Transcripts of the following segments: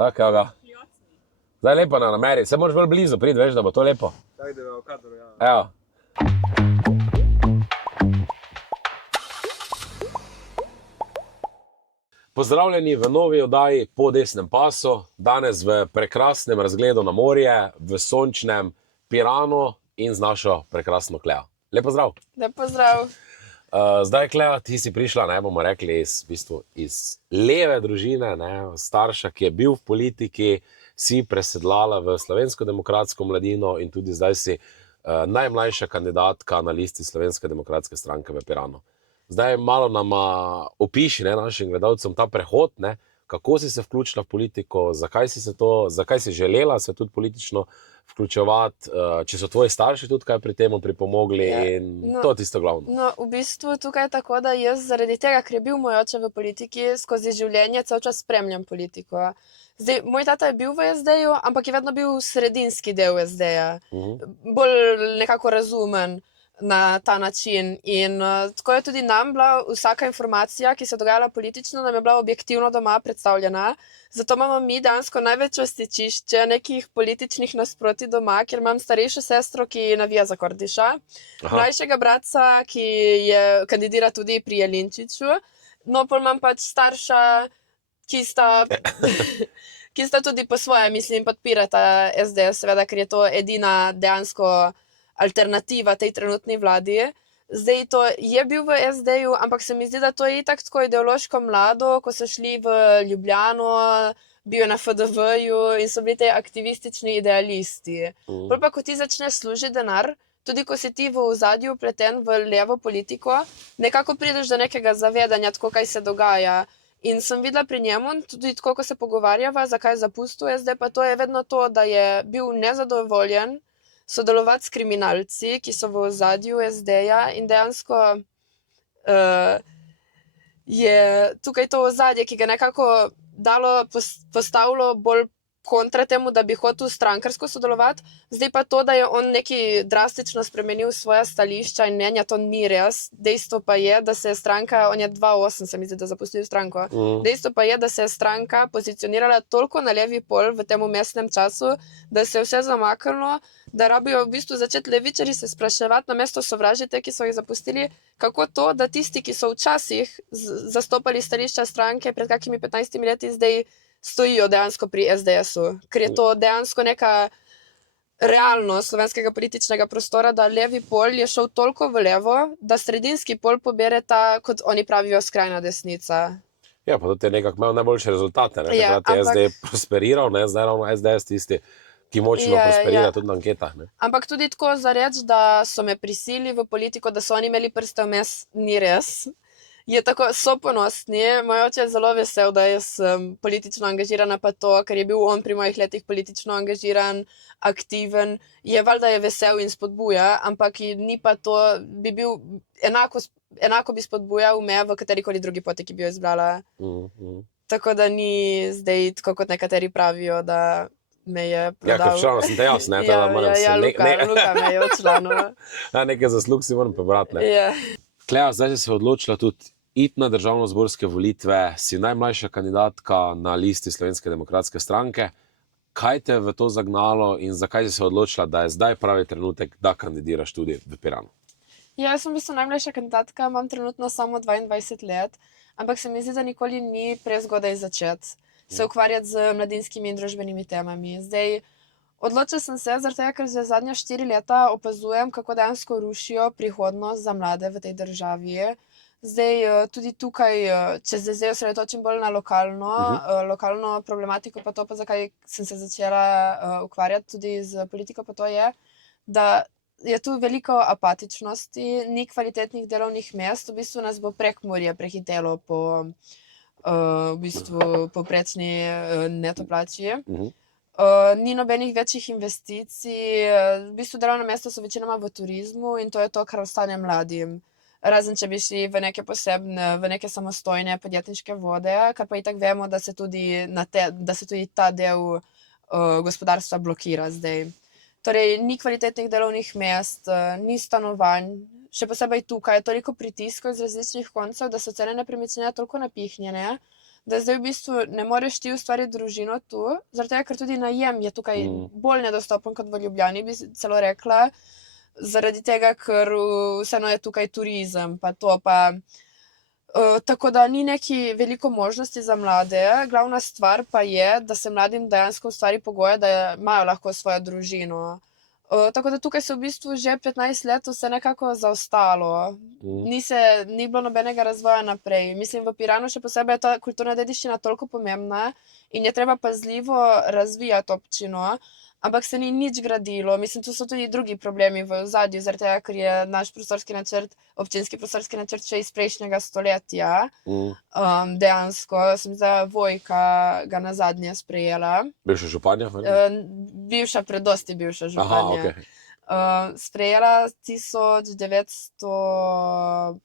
Tako, evo ga. Zdaj lepo na nameri, se moraš bolj blizu priti, veš, da bo to lepo. Tako da je v kadru, ja. Evo. Pozdravljeni v novi oddaji Po desnem pasu, danes v prekrasnem razgledu na morje, v sončnem Piranu in z našo prekrasno Klea. Lep pozdrav. Lep pozdrav. Zdaj, Klea, ti si prišla, ne bomo rekli, iz leve družine, ne, starša, ki je bil v politiki, si presedlala v Slovensko demokratsko mladino in tudi zdaj si najmlajša kandidatka na listi Slovenske demokratske stranke v Piranu. Zdaj malo nama opiši, ne, našim gledalcem ta prehod, ne, kako si se vključila v politiko, zakaj si želela se tudi politično vključevati, če so tvoji starši tudi kaj pri temu pripomogli in to je tisto glavno. No, v bistvu tukaj je tako, da jaz zaradi tega, ker je bil moj oče v politiki, skozi življenje cel čas spremljam politiko. Zdaj, moj tata je bil v SD-ju, ampak je vedno bil sredinski del SD-ja. Bolj nekako razumen na ta način in tako je tudi nam bila vsaka informacija, ki se je dogajala politično, nam je bila objektivno doma predstavljena. Zato imamo mi dejansko največje stičišče nekih političnih nasprotij doma, ker imam starejšo sestro, ki navija za Kordiša, mlajšega bratca, ki kandidira tudi pri Jelinčiču, no pol imam pač starša, ki sta tudi po svoje, mislim, podpirata SDS, seveda, ker je to edina dejansko alternativa tej trenutni vladi. Zdaj, to je bil v SD-ju, ampak se mi zdi, da to je itak tako ideološko mlado, ko so šli v Ljubljano, bil je na FDV-ju in so bili te aktivistični idealisti. Pol pa, ko ti začneš služiti denar, tudi ko si ti v ozadju vpleten v levo politiko, nekako prideš do nekega zavedanja, tako kaj se dogaja. In sem videla pri njemu, tudi tako, ko se pogovarjava, zakaj je zapustil SD, pa to je vedno to, da je bil nezadovoljen sodelovati s kriminalci, ki so v ozadju SD-ja in dejansko je tukaj to ozadje, ki ga nekako postavilo bolj kontra temu, da bi hotel strankarsko sodelovati. Zdaj pa to, da je on neki drastično spremenil svoja stališča in mnenja, to ni res. Dejstvo pa je, da se je stranka, on je 2008, se mi zdi, da zapustil stranko. Dejstvo pa je, da se je stranka pozicionirala toliko na levi pol v tem mestnem času, da se je vse zamaknilo, da rabijo v bistvu začeti levičarji se spraševati namesto sovražite, ki so jih zapustili, kako to, da tisti, ki so včasih zastopali stališča stranke pred kakimi 15 leti, zdaj stojijo dejansko pri SDS-u, ker je to dejansko neka realnost slovenskega političnega prostora, da levi pol je šel toliko v levo, da sredinski pol pobere ta, kot oni pravijo, skrajna desnica. Ja, pa to je nekako imel najboljše rezultate, ne? Takrat je SD prosperiral, ne? Zdaj ravno SDS tisti, ki močno prosperira tudi na anketah, ne? Ampak tudi tako za reči, da so me prisilili v politiko, da so oni imeli prste vmes, ni res. Je tako, so ponosni, moj oče je zelo vesel, da jaz sem politično angažirana pa to, ker je bil on pri mojih letih politično angažiran, aktiven, je valjda je vesel in spodbuja, ampak ni pa to, bi bil enako bi spodbujal me v katerikoli drugi poti, ki bi jo izbrala. Tako da ni zdaj tako, kot nekateri pravijo, da me je prodal. Ja, ker včeraj sem te jaz, ne? Luka me je odšla, no. Nekaj zaslug si moram prebrati, ne? Klea, zdaj si se odločila tudi iti na državnozborske volitve, si najmlajša kandidatka na listi Slovenske demokratske stranke. Kaj te v to zagnalo in zakaj si se odločila, da je zdaj pravi trenutek, da kandidiraš tudi v Piranu? Ja, jaz sem v bistvu najmlajša kandidatka, imam trenutno samo 22 let, ampak se mi zdi, da nikoli ni prezgodaj začeti se ukvarjati z mladinskimi in družbenimi temami. Zdaj, odločila sem se, zaradi tega, ker že zadnja 4 leta opazujem, kako dejansko rušijo prihodnost za mlade v tej državi. Zdaj, tudi tukaj, če se zdaj osredotočim bolj na lokalno problematiko, pa to, pa zakaj sem se začela ukvarjati tudi z politiko, pa to je, da je tu veliko apatičnosti, ni kvalitetnih delovnih mest, v bistvu nas bo Prekmurje prehitelo po v bistvu povprečni neto plači. Ni nobenih večjih investicij, v bistvu delovna mesta so večinoma v turizmu in to je to, kar ostane mladim. Razen če bi šli v neke posebne, v neke samostojne podjetniške vode, kar pa itak vemo, da se tudi ta del gospodarstva blokira zdaj. Torej, ni kvalitetnih delovnih mest, ni stanovanj, še posebej tukaj je toliko pritiskov iz različnih koncev, da so cene nepremičnine toliko napihnjene, da zdaj v bistvu ne moreš ti ustvariti družino tu, zaradi tega, ker tudi najem je tukaj bolj nedostopen kot v Ljubljani, bi celo rekla, zaradi tega, ker vseeno je tukaj turizem, pa to pa. Tako da ni neki veliko možnosti za mlade. Glavna stvar pa je, da se mladim dejansko ustvari pogoje, da imajo lahko svojo družino. Tako da tukaj se v bistvu že 15 let vse nekako zaostalo. Ni bilo nobenega razvoja naprej. Mislim, v Piranu še posebej je ta kulturna dediščina toliko pomembna in je treba pazljivo razvijati občino, ampak se ni nič gradilo. Mislim, tu so tudi drugi problemi v ozadju, zaradi tega, ker je naš prostorski načrt, občinski prostorski načrt še iz prejšnjega stoletja. Dejansko sem zdaj Vojka ga nazadnje sprejela. Bivša županja? Bivša, predosti bivša županja. Okay. Sprejela 1998,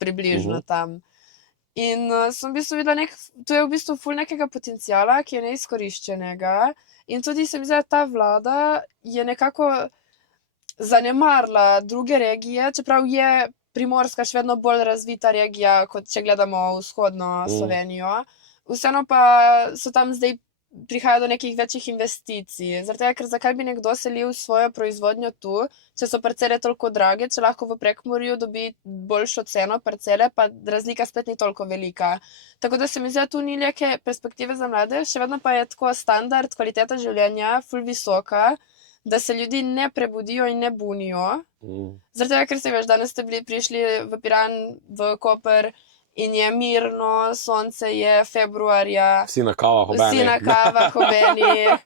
približno tam. In sem v bistvu videla, tu je v bistvu ful nekega potenciala, ki je neizkoriščenega. In tudi se mi zdi, da ta vlada je nekako zanemarila druge regije, čeprav je Primorska še vedno bolj razvita regija, kot če gledamo vzhodno Slovenijo. Vseeno pa so tam zdaj prihaja do nekih večjih investicij. Zaradi tega, ker zakaj bi nekdo selil svojo proizvodnjo tu, če so parcele toliko drage, če lahko v Prekmurju dobi boljšo ceno parcele, pa razlika spet ni toliko velika. Tako da se mi zdi, da tu ni neke perspektive za mlade, še vedno pa je tako standard, kvaliteta življenja ful visoka, da se ljudi ne prebudijo in ne bunijo. Zaradi tega, ker se veš, danes ste prišli v Piran, v Koper, in je mirno, sonce je februarja. Vsi na kavah obenih.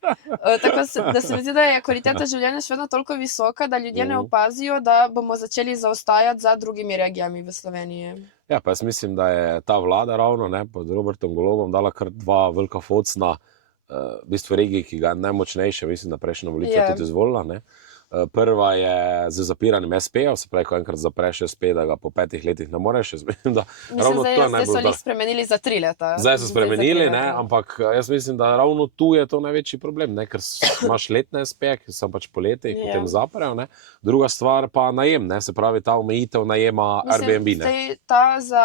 Tako da se mi zdi, da je kvaliteta življenja še vedno toliko visoka, da ljudje ne opazijo, da bomo začeli zaostajati za drugimi regijami v Sloveniji. Ja, pa jaz mislim, da je ta vlada ravno pod Robertom Golobom dala kar dva velika focna v bistvu regiji, ki ga najmočnejše, mislim, da prejšnja volitva tudi izvolila, ne. Prva je z zapiranjem SP-jev, se pravi, ko enkrat zapreš SP, da ga po 5 letih ne moreš. Mislim, da zdaj so jih spremenili za 3 leta. Zdaj so spremenili, ne, ampak jaz mislim, da ravno tu je to največji problem, ne, ker imaš letne SP-je, ki so pač po letih, potem zaprejo, ne. Druga stvar pa najem, ne, se pravi, ta omejitev najema Airbnb, ne. Mislim, ta za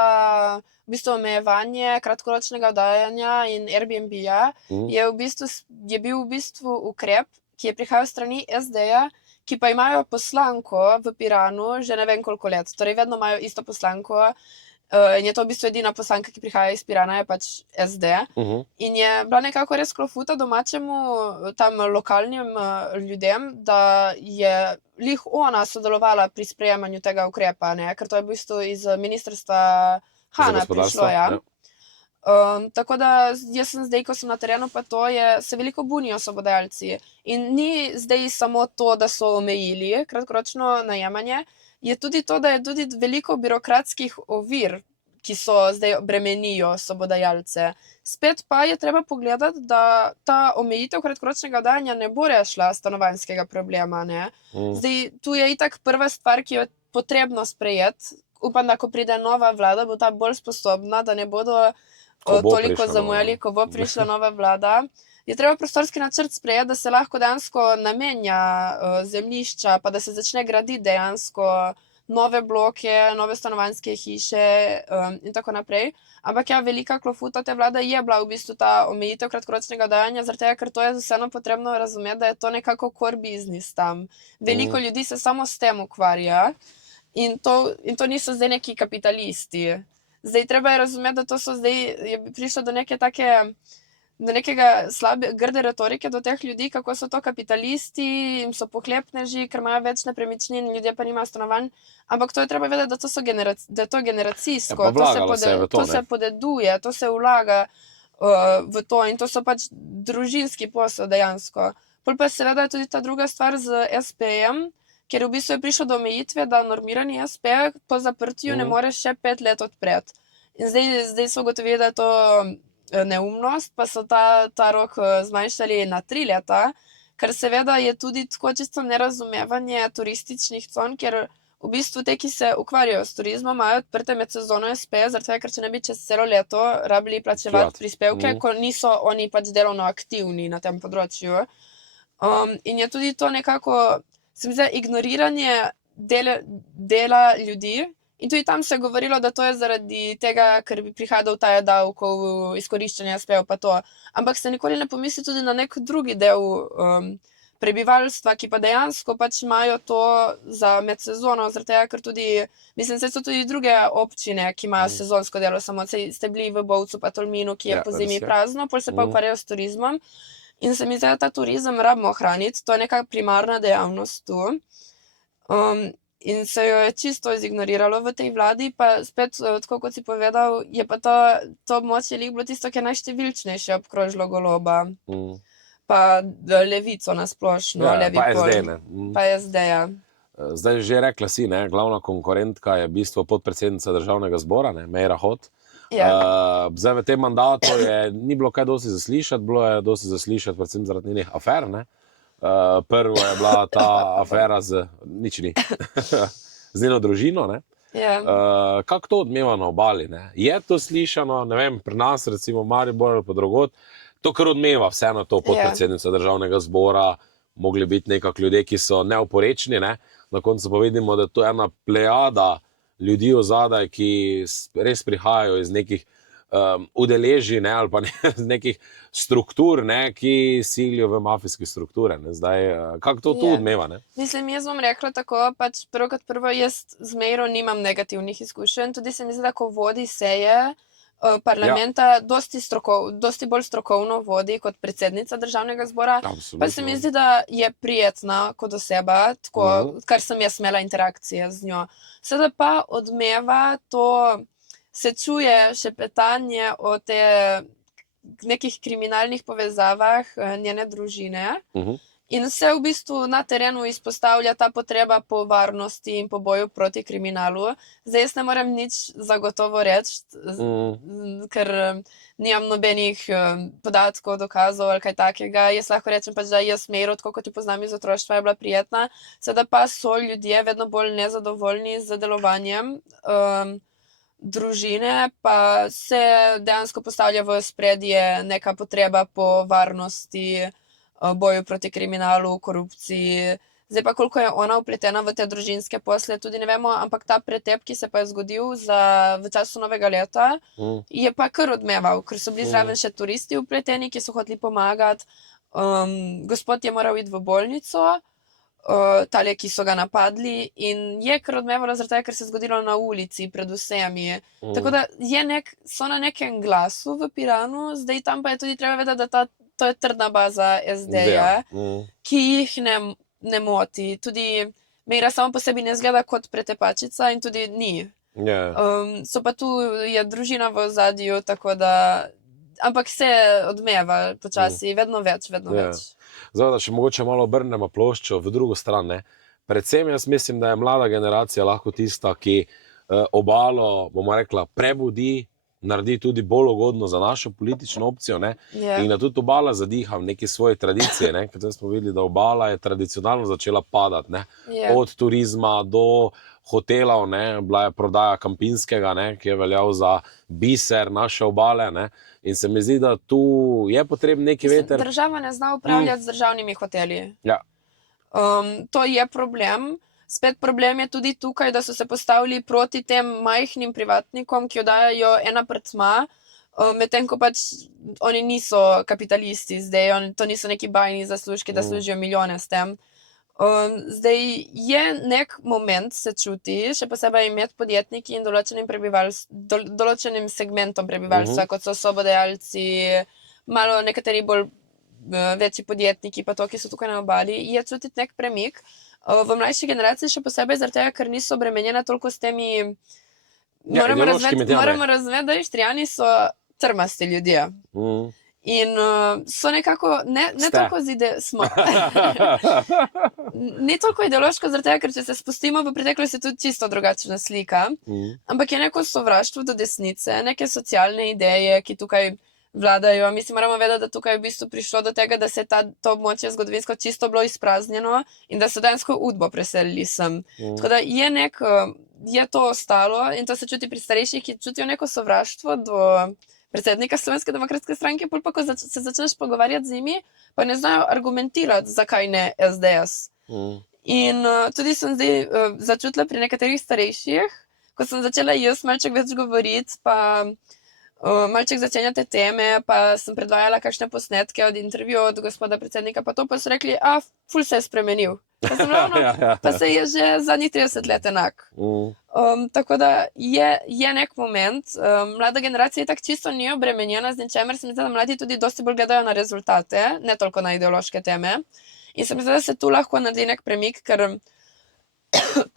v bistvu omejevanje kratkoročnega oddajanja in Airbnb-ja je bil v bistvu ukrep, ki je prihajal strani SD-ja, ki pa imajo poslanko v Piranu že ne vem koliko let. Torej, vedno imajo isto poslanko in je to v bistvu edina poslanka, ki prihaja iz Pirana, je pač SD. In je bila nekako res klofuta domačemu, tam lokalnim ljudem, da je lih ona sodelovala pri sprejemanju tega ukrepa, ne? Ker to je v bistvu iz ministrstva Hana prišlo, ja. Tako da jaz sem zdaj, ko sem na terenu, pa to se veliko bunijo sobodajalci. In ni zdaj samo to, da so omejili kratkoročno najemanje, je tudi to, da je tudi veliko birokratskih ovir, ki so zdaj bremenijo sobodajalce. Spet pa je treba pogledati, da ta omejitev kratkoročnega oddajanja ne bo rešila stanovanjskega problema, ne. Zdaj, tu je itak prva stvar, ki jo je potrebno sprejeti. Upam, da ko pride nova vlada, bo ta bolj sposobna, da ne bodo toliko zamujali, ko bo prišla nova vlada. Je treba prostorski načrt sprejeti, da se lahko dejansko namenja zemljišča, pa da se začne graditi dejansko nove bloke, nove stanovanjske hiše in tako naprej. Ampak ja, velika klofuta te vlade je bila v bistvu ta omejitev kratkoročnega oddajanja, zaradi tega, ker to je vseeno potrebno razumeti, da je to nekako core business tam. Veliko ljudi se samo s tem ukvarja in to niso zdaj neki kapitalisti. Zdaj, treba je razumeti, da to so zdaj, je prišlo do neke take, do nekega grde retorike do teh ljudi, kako so to kapitalisti, jim so pohlepneži, ker imajo več nepremičnin, ljudje pa nimajo stanovanj. Ampak to je treba vedeti, da je to generacijsko, to se podeduje, to se vlaga v to in to so pač družinski posel dejansko. Pol pa seveda je tudi ta druga stvar z SP-jem, ker v bistvu je prišlo do omejitve, da normirani SP po zaprtju ne moreš še 5 let odpreti. In zdaj so ugotovili, da je to neumnost, pa so ta rok zmanjšali na 3 leta, ker seveda je tudi tako čisto nerazumevanje turističnih con, ker v bistvu te, ki se ukvarjajo s turizmom, imajo odprte med sezono SP, zaradi tega, ker če ne bi čez celo leto rabili plačevati prispevke, ko niso oni pač delovno aktivni na tem področju. In je tudi to nekako, se mi zdi, ignoriranje dela ljudi, In tudi tam se je govorilo, da to je zaradi tega, ker bi prihajal utaja davkov, izkoriščanja spev pa to. Ampak se nikoli ne pomisli tudi na nek drugi del prebivalstva, ki pa dejansko pač imajo to za med sezono, zaradi tega, ker tudi, mislim, se so tudi druge občine, ki imajo sezonsko delo, samo ste bili v Bovcu pa Tolminu, ki je po zimi prazno, pol se pa ukvarjajo s turizmom. In se mi zdi, da ta turizem rabimo ohraniti, to je neka primarna dejavnost tu. In se jo je čisto izignoriralo v tej vladi, pa spet, tako kot si povedal, je pa to območje lik bilo tisto, ki je najštevilčnejše obkrožilo Goloba. Pa Levico nasplošno, Levi pa pol. SD, ne. Pa SD, ja. Zdaj že rekla si, ne, glavna konkurentka je v bistvu podpredsednica državnega zbora, ne, Meira Hot. Ja. Zdaj v tem mandatu ni bilo kaj dosti zaslišati, bilo je dosti zaslišati predvsem zaradi njenih afer, ne. Prvo je bila ta afera z njeno družino, ne. Ja. Kako to odmeva na obali, ne? Je to slišano, ne vem, pri nas recimo Maribor ali pa drugod, to kar odmeva vseeno to podpredsednica državnega zbora, mogli biti nekako ljudje, ki so neoporečni, ne? Na koncu pa vidimo, da to je ena plejada ljudi ozadaj, ki res prihajajo iz nekih udeleži, ne, ali pa iz nekih struktur, ne, ki silijo v mafijske strukture. Ne. Zdaj, kako to tu odmeva? Ne? Mislim, jaz bom rekla tako, pač prvo kot prvo, jaz z Meiro nimam negativnih izkušenj, tudi se mi zdi, da ko vodi seje parlamenta, dosti bolj strokovno vodi kot predsednica državnega zbora. Absolutno. Pa se mi zdi, da je prijetna kot oseba, tako, kar sem jaz imela interakcije z njo. Sedaj pa odmeva to, se čuje šepetanje o te nekih kriminalnih povezavah njene družine. In se v bistvu na terenu izpostavlja ta potreba po varnosti in po boju proti kriminalu. Zdaj jaz ne morem nič zagotovo reči, ker nimam nobenih podatkov, dokazov ali kaj takega. Jaz lahko rečem pač, da jaz Meiro, tako kot jo poznam iz otroštva, je bila prijetna. Sedaj pa so ljudje vedno bolj nezadovoljni z delovanjem družine, pa se dejansko postavlja v ospredje neka potreba po varnosti, boju proti kriminalu, korupciji. Zdaj pa, koliko je ona vpletena v te družinske posle, tudi ne vemo, ampak ta pretep, ki se pa je zgodil v času novega leta, je pa kar odmeval, ker so bili zraven še turisti vpleteni, ki so hoteli pomagati. Gospod je moral iti v bolnico, tale, ki so ga napadli, in je kar odmevalo zaradi tega, ker se je zgodilo na ulici pred vsemi. Tako da so na nekem glasu v Piranu, zdaj tam pa je tudi treba vedeti, da to je trdna baza SD-ja, ki jih ne moti. Tudi Meira samo po sebi ne zgleda kot pretepačica in tudi ni. So pa tu je družina v ozadju, tako da, ampak se odmeva počasi, vedno več. Zdaj, da še mogoče malo obrnemo ploščo v drugo stran, ne. Predvsem jaz mislim, da je mlada generacija lahko tista, ki obalo, bomo rekla, prebudi, naredi tudi bolj ugodno za našo politično opcijo, ne? In da tudi obala zadiha v neki svoje tradicije, ne? Ker smo videli, da obala je tradicionalno začela padati, ne? Od turizma do hotelov, ne? Bila je prodaja Kampinskega, ne? Ki je veljal za biser naše obale, ne? In se mi zdi, da tu je potreben neki veter. Država ne zna upravljati z državnimi hoteli. To je problem. Spet problem je tudi tukaj, da so se postavili proti tem majhnim privatnikom, ki oddajajo en apartma, medtem ko pač oni niso kapitalisti zdaj, to niso neki bajni zaslužki, da služijo milijone s tem. Zdaj je nek moment, se čuti, še posebej med podjetniki in določenim segmentom prebivalstva, kot so sobodajalci, malo nekateri bolj večji podjetniki, pa to, ki so tukaj na obali, je čutiti nek premik. V mlajši generaciji še posebej zaradi tega, ker niso obremenjene toliko s temi... Moramo razumeti, da Ištrijani so trmasti ljudje. In so nekako, ne toliko smo. Ni toliko ideološko zaradi tega, ker če se spustimo v preteklost, je tudi čisto drugačna slika. Ampak je neko sovraštvo do desnice, neke socialne ideje, ki tukaj vladajo. Mi si moramo vedeti, da tukaj je v bistvu prišlo do tega, da se je to območje zgodovinsko čisto bilo izpraznjeno in da so dejansko Udbo preselili sem. Tako da je to ostalo in to se čuti pri starejših, ki čutijo neko sovraštvo do predsednika Slovenske demokratske stranke, pol pa, ko se začneš pogovarjati z njimi, pa ne znajo argumentirati, zakaj ne SDS. In tudi sem zdaj začutila pri nekaterih starejših, ko sem začela jaz malček več govoriti, pa malček začenjate teme, pa sem predvajala kakšne posnetke od intervjujev od gospoda predsednika, pa to pa so rekli, ful se je spremenil. Pa sem ravno, pa se je že zadnjih 30 let enak. Tako da je nek moment, mlada generacija je tako čisto ni obremenjena z ničemer, se mi zdi, da mladi tudi dosti bolj gledajo na rezultate, ne toliko na ideološke teme. In se mi zdi, da se tu lahko naredi nek premik, ker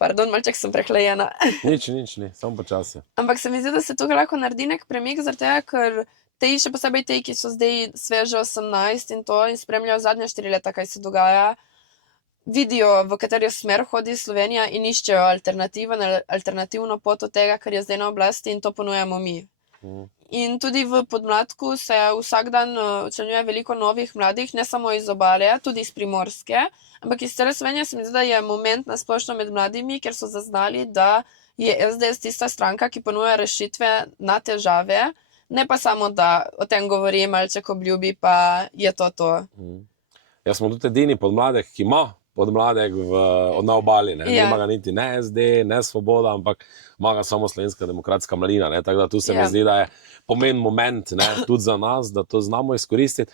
pardon, malček sem prehlajena. Nič, samo počasi. Ampak se mi zdi, da se tukaj lahko naredi nek premik, zaradi tega, ker tej, še posebej tej, ki so zdaj sveže 18 in spremljajo zadnje 4 leta, kaj se dogaja, vidijo, v katero smer hodi Slovenija in iščejo alternativno pot od tega, kar je zdaj na oblasti in to ponujamo mi. In tudi v Podmladku se vsak dan učlanjuje veliko novih mladih, ne samo iz Obale, tudi iz Primorske, ampak iz cele Slovenije se mi zdi, da je moment nasplošno med mladimi, ker so zaznali, da je SDS tista stranka, ki ponuja rešitve na težave, ne pa samo, da o tem govori, malček obljubi, pa je to. Jaz smo tudi edini podmladek, ki ima podmladek na Obali. Nima ga niti ne SD, ne Svoboda, ampak ima ga samo Slovenska demokratska mladina. Tako da tu se mi zdi, da je pomemben moment tudi za nas, da to znamo izkoristiti.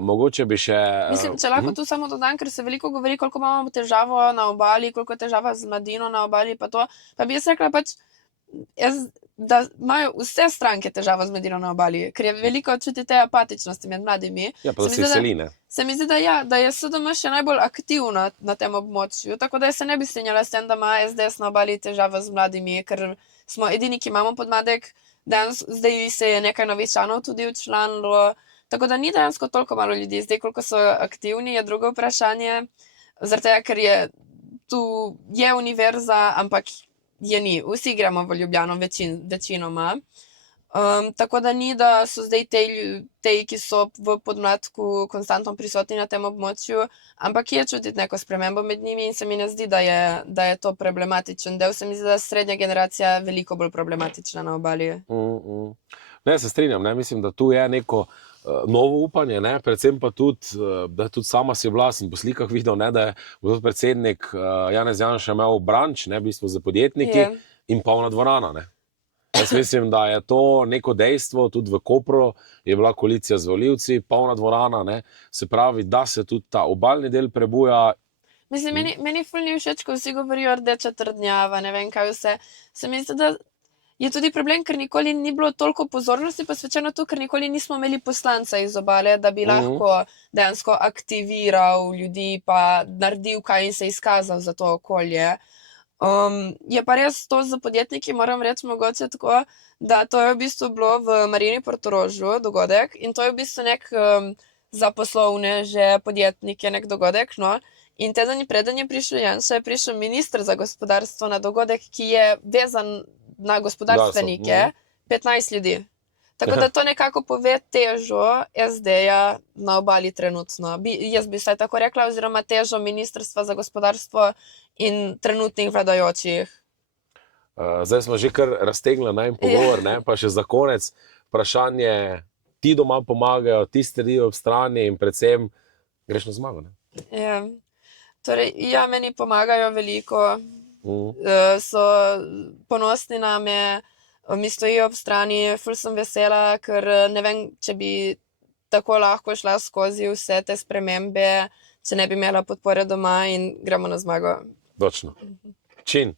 Mogoče bi še... Mislim, če lahko tu samo dodam, ker se veliko govori, koliko imamo težavo na Obali, koliko je težava z mladino na Obali, pa bi jaz rekla da imajo vse stranke težavo z mladino na Obali, ker je veliko čutiti apatičnosti med mladimi. Ja, pa da se veseli, ne? Se mi zdi, da je SDM še najbolj aktivna na tem območju, tako da se ne bi strinjala s tem, da ima SDS na Obali težavo z mladimi, ker smo edini, ki imamo podmladek, zdaj se je nekaj novih članov tudi včlanilo, tako da ni dejansko toliko malo ljudi, zdaj koliko so aktivni, je drugo vprašanje, zaradi tega, ker tu je univerza, ampak je ni, vsi gremo v Ljubljano večinoma. Tako da ni, da so zdaj tej, ki so v Podmladku konstantno prisotni na tem območju, ampak je čutiti neko spremembo med njimi in se mi ne zdi, da je to problematičen del. Se mi zdi, da je srednja generacija veliko bolj problematična na Obali. Ne, se strinjam, mislim, da tu je neko novo upanje, predvsem pa tudi, da tudi sama si bila, sem po slikah videl, da je gospod predsednik Janez Janša imel branč, v bistvu za podjetniki in polna dvorana. Jaz mislim, da je to neko dejstvo, tudi v Kopru je bila koalicija z volivci, polna dvorana, se pravi, da se tudi ta obalni del prebuja. Mislim, meni ful ni všeč, ko vsi govorijo rdeča trdnjava, ne vem kaj vse. Se mi zdi, da je tudi problem, ker nikoli ni bilo toliko pozornosti posvečeno tu, ker nikoli nismo imeli poslanca iz Obale, da bi lahko dejansko aktiviral ljudi, pa naredil kaj in se izkazal za to okolje. Je pa res to za podjetniki, moram reči mogoče tako, da to je v bistvu bilo v Marini Portorožu dogodek in to je v bistvu nek za poslovneže, podjetnike, nek dogodek, no. In teden preden je prišel Janša, je prišel minister za gospodarstvo na dogodek, ki je vezan na gospodarstvenike, 15 ljudi. Tako da to nekako pove težo SD-ja na Obali trenutno. Jaz bi se tako rekla, oziroma težo Ministrstva za gospodarstvo in trenutnih vladajočih. Zdaj smo že kar raztegnili najmanj pogovor, pa še za konec vprašanje, ti doma pomagajo, ti stredijo ob strani in predvsem greš na zmago, Torej, meni pomagajo veliko, so ponosni name, mi stojijo ob strani, ful sem vesela, ker ne vem, če bi tako lahko šla skozi vse te spremembe, če ne bi imela podpore doma in gremo na zmago. Točno. Čin.